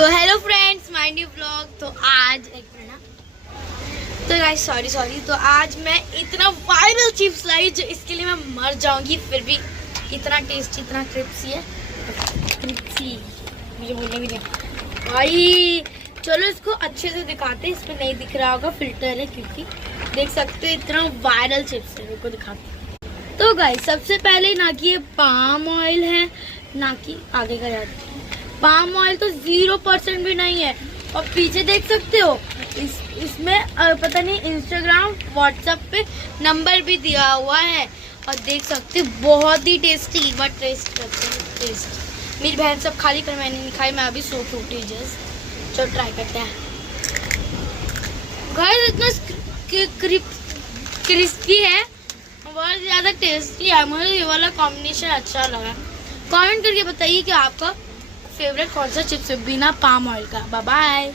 तो hello friends, my new vlog. तो आज तो गाइस सॉरी तो आज मैं इतना वायरल चिप्स लाई जो इसके लिए मैं मर जाऊंगी, फिर भी इतना टेस्टी, इतना क्रिस्पी है। क्रिस्पी मुझे बोलने भी नहीं भाई। चलो इसको अच्छे से दिखाते हैं। इसमें नहीं दिख रहा होगा, फिल्टर है क्योंकि देख सकते हो इतना वायरल चिप्स है। इनको दिखाते हैं। तो गाइस सबसे पहले ना कि ये पाम ऑयल है, ना कि आगे का याद, पाम ऑयल तो 0% भी नहीं है। और पीछे देख सकते हो इसमें पता नहीं इंस्टाग्राम व्हाट्सएप पे नंबर भी दिया हुआ है। और देख सकते हो बहुत ही टेस्टी। एक बार टेस्ट करते हैं। टेस्ट मेरी बहन सब खाली कर, मैंने नहीं खाई, मैं अभी सो के उठी जस्ट। चलो ट्राई करते हैं। गाइस इतना क्रिस्पी है, बहुत ज़्यादा टेस्टी है। मुझे ये वाला कॉम्बिनेशन अच्छा लगा। कमेंट करके बताइए कि आपका फेवरेट कौन सा चिप्स है बिना पाम ऑयल का। Bye bye.